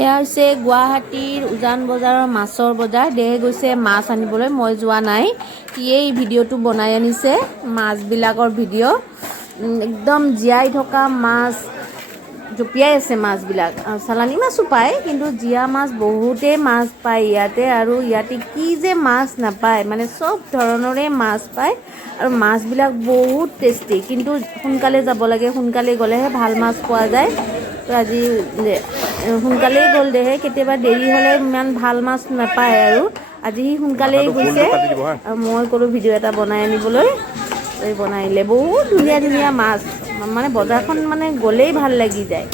এয়া হৈছে গুৱাহাটীৰ উজান বজাৰৰ মাছৰ বজাৰ। দেহে গৈছে মাছ আনিবলৈ, মই যোৱা নাই। সিয়েই ভিডিঅ'টো বনাই আনিছে, মাছবিলাকৰ ভিডিঅ'। একদম জীয়াই থকা মাছ জঁপিয়াই আছে মাছবিলাক। চালানী মাছো পায়, কিন্তু জীয়া মাছ বহুতেই মাছ পায় ইয়াতে। আৰু ইয়াতে কি যে মাছ নাপায়, মানে চব ধৰণৰে মাছ পায়। আৰু মাছবিলাক বহুত টেষ্টি, কিন্তু সোনকালে যাব লাগে, সোনকালে গ'লেহে ভাল মাছ পোৱা যায়। তো আজি সোনকালেই গ'ল দেহে, কেতিয়াবা দেৰি হ'লে ইমান ভাল মাছ নাপায়। আৰু আজি সোনকালেই গৈছে, আৰু মই ক'লোঁ ভিডিঅ' এটা বনাই আনিবলৈ। এই বনাই দিলে, বহুত ধুনীয়া ধুনীয়া মাছ, মানে বজাৰখন মানে গ'লেই ভাল লাগি যায়।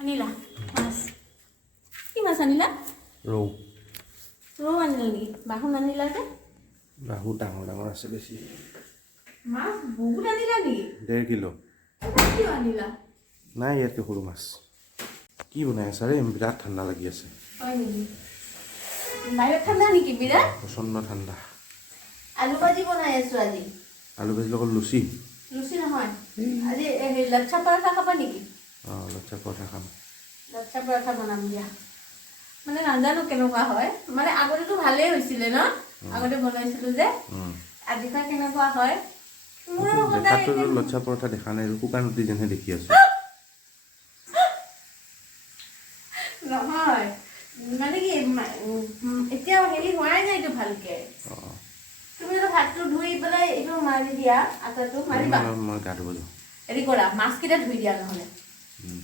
আনিলা মাছ? কি মাছ আনিলা? ৰৌ। ৰৌ আনিলা নেকি? বাহু আনিলা যে? বাহু ডাঙৰ ডাঙৰ আছে বেছি। মাছ বহুত আনিলা নেকি? 1.5 কিলো। কিয় আনিলা? নাই ইয়াতকৈ সৰু মাছ। কি বনাই আছা ৰে? বিৰাট ঠাণ্ডা লাগি আছে। হয় নেকি? বাহিৰত ঠাণ্ডা নেকি বিৰাট? প্ৰচণ্ড ঠাণ্ডা। আলু ভাজি বনাই আছো আজি। আলু ভাজিৰ লগত লুচি? লুচি নহয়, আজি লাচ্ছা পৰঠা খাবা নেকি? অঁ, লাচ্ছা পৰঠা খাম। লাচ্ছা পৰঠা বনাম দিয়া। মানে নাজানো কেনেকুৱা হয়, মানে আগতেতো ভালেই হৈছিলে ন, আগতে বনাইছিলো যে। আজি বা কেনেকুৱা হয় মোৰ দেখাতো লাচ্ছা পৰঠা দেখা নাই, শুকান ৰুটি যেনহে দেখি আছো। নহয় মানে কি, এতিয়া হেৰি হোৱাই নাইতো ভালকে। তুমি ভাতটো ধুই পেলাই এইটো মাৰি দিয়া, আটাটো মাৰিবা। মই গা ধুব যাওঁ। হেৰি কৰা, মাছকেইটা ধুই দিয়া নহ'লে।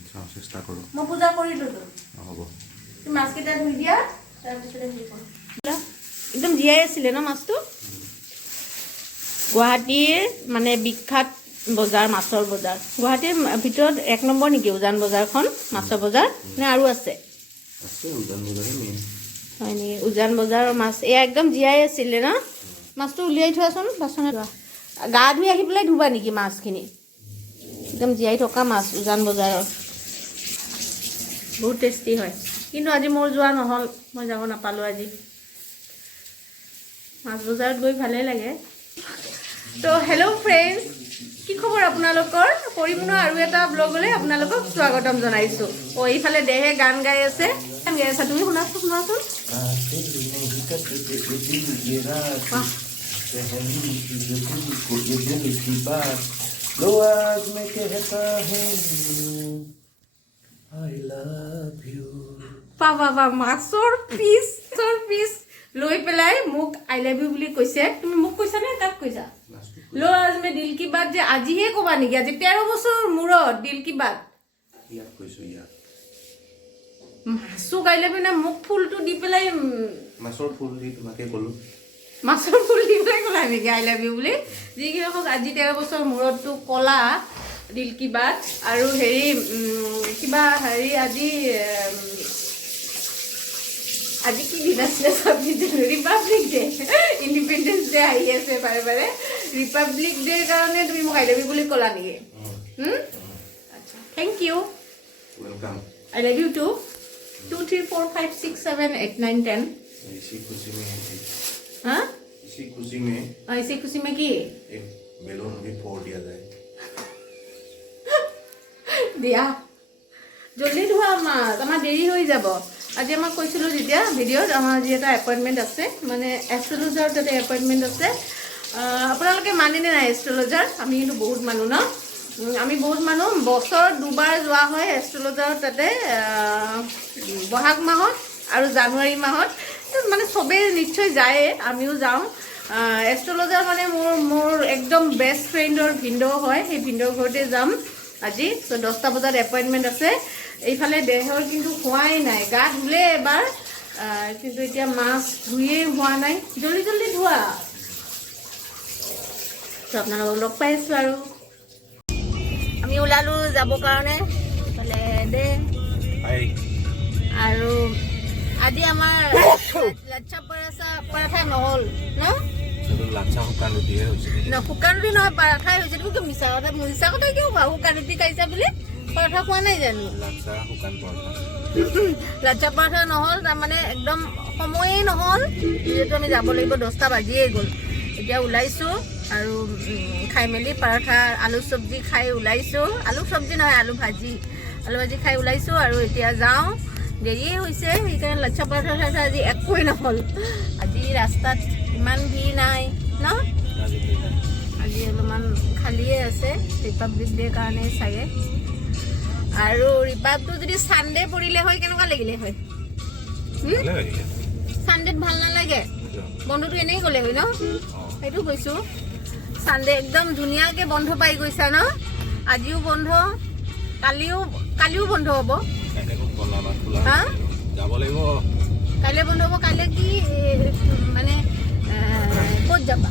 চাওঁ, চেষ্টা কৰোঁ। মই পূজা কৰিলোতো। হ'ব। তুমি মাছকেইটা ধুই দিয়া, তাৰপিছতে হেৰি কৰা। একদম জীয়াই আছিলে ন মাছটো? গুৱাহাটীৰ মানে বিখ্যাত বজাৰ, মাছৰ বজাৰ। গুৱাহাটীৰ ভিতৰত 1 নম্বৰ নেকি উজান বজাৰখন, মাছৰ বজাৰ? নে আৰু আছে? হয় নেকি? উজান বজাৰৰ মাছ এয়া একদম জীয়াই আছিলে ন? মাছটো উলিয়াই থোৱাচোন, বাচনত ধোৱা। গা ধুই আহি পেলাই ধুবা নেকি মাছখিনি? একদম জীয়াই থকা মাছ উজান বজাৰৰ, বহুত টেষ্টি হয়। কিন্তু আজি মোৰ যোৱা নহ'ল, মই যাব নাপালোঁ আজি। মাছ বজাৰত গৈ ভালেই লাগে। তো হেল্ল' ফ্ৰেণ্ডছ, কি খবৰ আপোনালোকৰ? পৰিপূৰ্ণ আৰু এটা ব্লগলৈ আপোনালোকক স্বাগতম জনাইছোঁ। এইফালে দেহে গান গাই আছে। গান গাই আছা তুমি? শুনাচোন শুনাচোন। মাছৰ পিচ লৈ পেলাই মোক আই লাভ ইউ বুলি কৈছে। তুমি মোক কৈছা নে তাক কৈছা? লো আজ মে দিল কি বাত, যে আজিহে ক'বা নেকি? আজি 13 বছৰ মূৰত দিল কি বাত। মাছক আই লাভ ইউ না, মোক ফুলটো দি পেলাই, মাছৰ ফুল দি তোমাকে ক'লো। মাছৰ ফুল দি পেলাই ক'লা নেকি আই লাভ ইউ বুলি? যি কি হওক, আজি 13 বছৰ মূৰতটো ক'লা দিল কি বাত। আৰু হেৰি কিবা হেৰি আজি কি দিন আছিলে? 26 জানুৱাৰী, ৰিপাব্লিক ডে, ইণ্ডিপেণ্ডেন্স ডে আহি আছে বাৰে বাৰে। ৰিপাব্লিক ডেৰ কাৰণে তুমি মোক আই লাভ ইউ বুলি ক'লা নেকি? আচ্ছা, thank you. Welcome. I love you too. 2 3 4 5 6 7 8 9 10। इसी खुशी में हाँ, इसी खुशी में इसी खुशी में की एक बेलून भी फोड़ दिया जाए। দিয়া জলদি ধোৱা মাছ, আমাৰ দেৰি হৈ যাব। আজি আমাক কৈছিলোঁ যেতিয়া ভিডিঅ'ত, আমাৰ আজি এটা এপইণ্টমেণ্ট আছে, মানে এষ্ট্ৰলজাৰ তাতে এপইণ্টমেণ্ট আছে। আপোনালোকে মানেনে নাই এষ্ট্ৰলজাৰ? আমি কিন্তু বহুত মানুহ ন, আমি বহুত মানুহ। বছৰত 2 বাৰ যোৱা হয় এষ্ট্ৰলজাৰত তাতে, বহাগ মাহত আৰু জানুৱাৰী মাহত। মানে চবেই নিশ্চয় যায়, আমিও যাওঁ। এষ্ট্ৰলজাৰ মানে মোৰ একদম বেষ্ট ফ্ৰেণ্ডৰ ভিনদেউ হয়, সেই ভিনদেউৰ ঘৰতে যাম আজি। 10টা বজাত এপইণ্টমেণ্ট আছে। এইফালে দেহৰ কিন্তু হোৱাই নাই, গা ধুলে এবাৰ, কিন্তু এতিয়া মাছ ধুয়েই হোৱা নাই। জলদি জলদি ধোৱা। চ' আপোনালোকক লগ পাইছোঁ আৰু আমি ওলালোঁ যাবৰ কাৰণে মানে দে আৰু আজি আমাৰ লাচ্ছা পৰাঠা নহ'ল ন শুকান ৰুটি নহয় পৰাঠাই হৈছে তুমি মিছা কথা কিয় কোৱা শুকান ৰুটি খাইছা বুলি পৰঠা খোৱা নাই জানো লাচ্ছা পৰঠা নহ'ল তাৰমানে একদম সময়েই নহ'ল যিহেতু আমি যাব লাগিব 10টা বাজিয়েই গ'ল এতিয়া ওলাইছোঁ আৰু খাই মেলি পৰঠা আলু চব্জি খাই ওলাইছোঁ আলু চব্জি নহয় আলু ভাজি খাই ওলাইছোঁ আৰু এতিয়া যাওঁ দেৰিয়ে হৈছে সেইকাৰণে লাচ্ছা পৰঠা আজি একোৱেই নহ'ল আজি ৰাস্তাত ইমান ভিৰ নাই ন আজি অলপমান খালিয়ে আছে ৰিপাব্লিক ডে কাৰণে চাগে আৰু ৰিপাব্লিক যদি ছানডে পৰিলে হয় কেনেকুৱা লাগিলে হয় ছানডেত ভাল নালাগে বন্ধটো এনেই গ'লে হয় ন সেইটো কৈছোঁ ছানডে একদম ধুনীয়াকৈ বন্ধ পাই গৈছা ন আজিও বন্ধ কালিও বন্ধ হ'ব হা কাইলৈ বন্ধ হ'ব কাইলৈ কি মানে ক'ত যাবা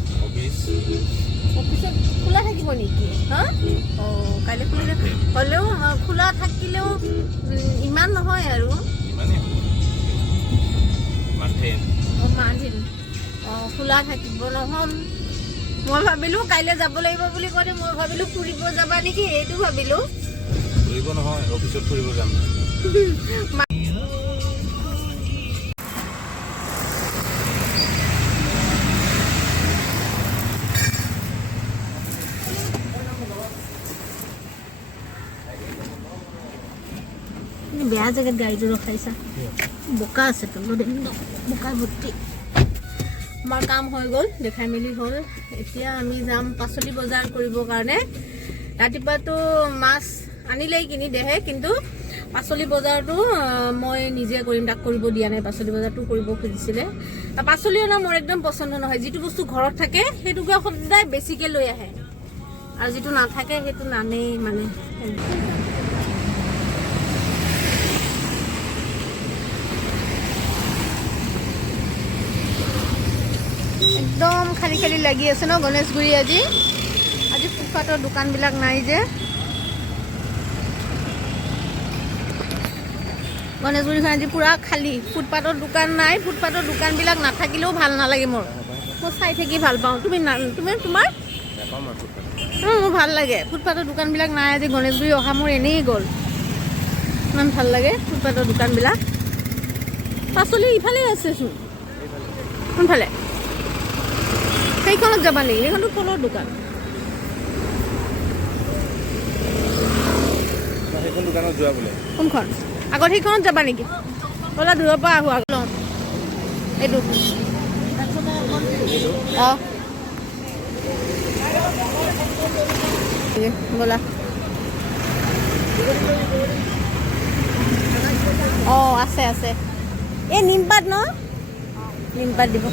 অফিচত খোলা থাকিব নেকি হা অঁ কাইলৈ খুলিলে হ'লেও খোলা থাকিলেও ইমান নহয় আৰু খোলা থাকিব নহ'ল মই ভাবিলোঁ কাইলৈ যাব লাগিব বুলি কওঁতে মই ভাবিলোঁ ফুৰিব যাবা নেকি এইটো ভাবিলোঁ ফুৰিব নহয় অফিচত ফুৰিব যাম বেয়া জেগাত গাড়ীটো ৰখাইছা বোকা আছে তলত বোকা ভৰ্তি আমাৰ কাম হৈ গ'ল দেখাই মেলি হ'ল এতিয়া আমি যাম পাচলি বজাৰ কৰিবৰ কাৰণে ৰাতিপুৱাতো মাছ আনিলেই কিনি দেহে কিন্তু পাচলি বজাৰটো মই নিজে কৰিম তাক কৰিব দিয়া নাই পাচলি বজাৰটো কৰিব খুজিছিলে পাচলি অনা মোৰ একদম পচন্দ নহয় যিটো বস্তু ঘৰত থাকে সেইটোকে সদায় বেছিকৈ লৈ আহে আৰু যিটো নাথাকে সেইটো নানেই মানে একদম খালি খালি লাগি আছে ন গণেশগুৰি আজি ফুটপাথৰ দোকানবিলাক নাই যে গণেশগুৰিখন আজি পুৰা খালী ফুটপাথৰ দোকান নাই ফুটপাথৰ দোকানবিলাক নাথাকিলেও ভাল নালাগে মই চাই থাকি ভাল পাওঁ তোমাৰ মোৰ ভাল লাগে ফুটপাথৰ দোকানবিলাক নাই আজি গণেশগুৰি অহা মোৰ এনেই গ'ল ইমান ভাল লাগে ফুটপাথৰ দোকানবিলাক পাচলি ইফালে আছেচোন কোনফালে সেইখনত যাবা নেকি সেইখনতো ফলৰ দোকান কোনখন আগত সেইখনত যাবা নেকি ব'লা দূৰৰ পৰা আহোঁ লওঁ এইটো অঁ ব'লা অঁ আছে এই নিমপাত ন নিমপাত দিব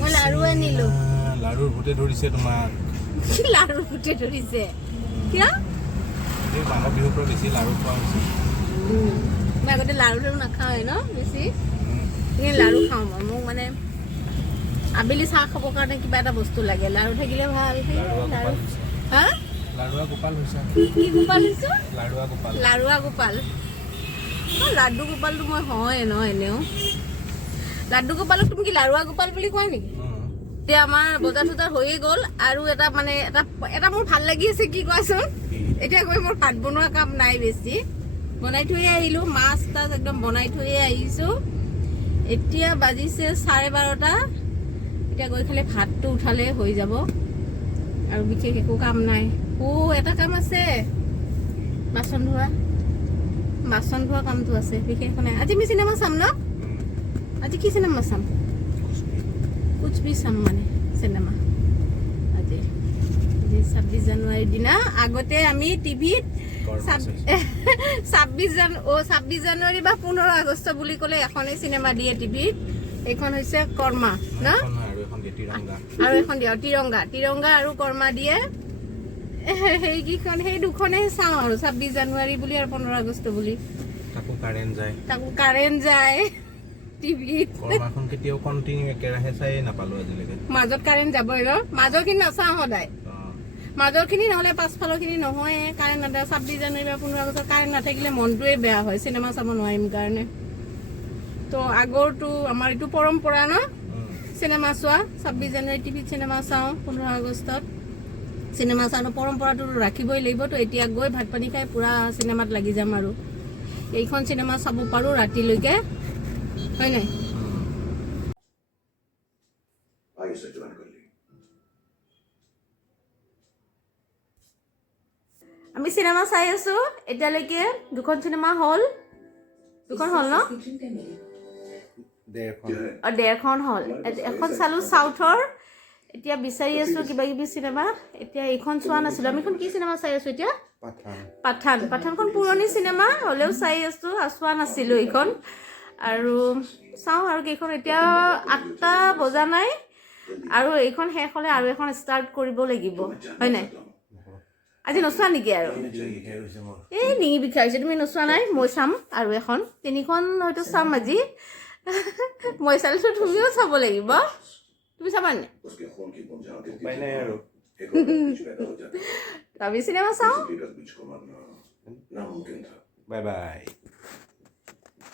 মই লাৰু আনিলোঁ লাৰুৰ ভূতে ধৰিছে তোমাক লাৰু ভূতে ধৰিছে কিয় মাঘৰ বিহুৰ পৰা বেছি লাৰু খোৱা হৈছে মই আগতে লাৰু নাখাওঁৱে ন বেছি কিন্তু লাৰু খাওঁ মই মোক মানে আবেলি চাহ খাবৰ কাৰণে কিবা এটা বস্তু লাগে লাৰু থাকিলে ভাল লাৰু হা লাৰুৱা গোপাল হৈছে কি গোপাল হৈছোঁ লাৰুৱা গোপাল লাড্ডু গোপালটো মই হয় ন এনেও লাড্ডু গোপালক তুমি কি লাৰুৱা গোপাল বুলি কোৱা নেকি এতিয়া আমাৰ বজাৰ চজাৰ হৈয়ে গ'ল আৰু এটা মানে এটা মোৰ ভাল লাগি আছে কি কোৱাচোন এতিয়া গৈ মোৰ ভাত বনোৱা কাম নাই বেছি বনাই থৈয়ে আহিলোঁ মাছ তাছ একদম বনাই থৈয়ে আহিছোঁ এতিয়া বাজিছে 12:30 এতিয়া গৈ খালি ভাতটো উঠালে হৈ যাব আৰু বিশেষ একো কাম নাই এটা কাম আছে বাচন ধোৱা কামটো আছে বিশেষ নাই আজি আমি চিনেমা চাম ন আজি কি চিনেমা চাম কুছ ভি চাম মানে চিনেমা আজি 26 জানুৱাৰীৰ দিনা আগতে আমি টিভিত 26 জানুৱাৰী বা 15 আগষ্ট বুলি ক'লে এখনেই চিনেমা দিয়ে টিভিত এইখন হৈছে কৰ্মা ন আৰু এখন দিয়ে তিৰংগা আৰু কৰ্মা দিয়ে সেই দুখনেই চাওঁ আৰু 26 জানুৱাৰী বুলি আৰু 15 আগষ্ট বুলি তাকো কাৰেণ্ট যায় টিভিত কৰ্মাখন কেতিয়াও কণ্টিনিউ একেৰাহে চাই নাপালো আজিলৈকে মাজত কাৰেণ্ট যাবই ন মাজৰখিনি নাচাওঁ সদায় মাজৰখিনি নহ'লে পাছফালৰখিনি নহয়ে কাৰেণ্ট নাথাকে 26 জানুৱাৰী বা 15 আগষ্টত কাৰেণ্ট নাথাকিলে মনটোৱে বেয়া হয় চিনেমা চাব নোৱাৰিম কাৰণে তো আগৰটো আমাৰ এইটো পৰম্পৰা ন চিনেমা চোৱা 26 জানুৱাৰী টিভিত চিনেমা চাওঁ 15 আগষ্টত চিনেমা চাওঁ পৰম্পৰাটো ৰাখিবই লাগিব তো এতিয়া গৈ ভাত পানী খাই পুৰা চিনেমাত লাগি যাম আৰু এইখন চিনেমা চাব পাৰোঁ ৰাতিলৈকে হয় নাই আমি চিনেমা চাই আছো এতিয়ালৈকে দুখন চিনেমা হ'ল দুখন হ'ল ন ডেৰখন হ'ল এখন চালোঁ চাউথৰ এতিয়া বিচাৰি আছো কিবা কিবি চিনেমা এতিয়া এইখন চোৱা নাছিলোঁ আমি এখন কি চিনেমা চাই আছো এতিয়া পাঠানখন পুৰণি চিনেমা হ'লেও চাই আছো চোৱা নাছিলোঁ এইখন আৰু চাওঁ আৰু কেইখন এতিয়া 8টা বজা নাই আৰু এইখন শেষ হ'লে আৰু এখন ষ্টাৰ্ট কৰিব লাগিব হয় নাই আজি নোচোৱা নেকি আৰু এই ডিঙি বিষাইছে তুমি নোচোৱা নাই মই চাম আৰু এখন 3খন হয়তো চাম আজি মই চালিছো তুমিও চাব লাগিব তুমি চাবা নে উপায় নাই আৰু আমি চিনেমা চাওঁ বাই বাই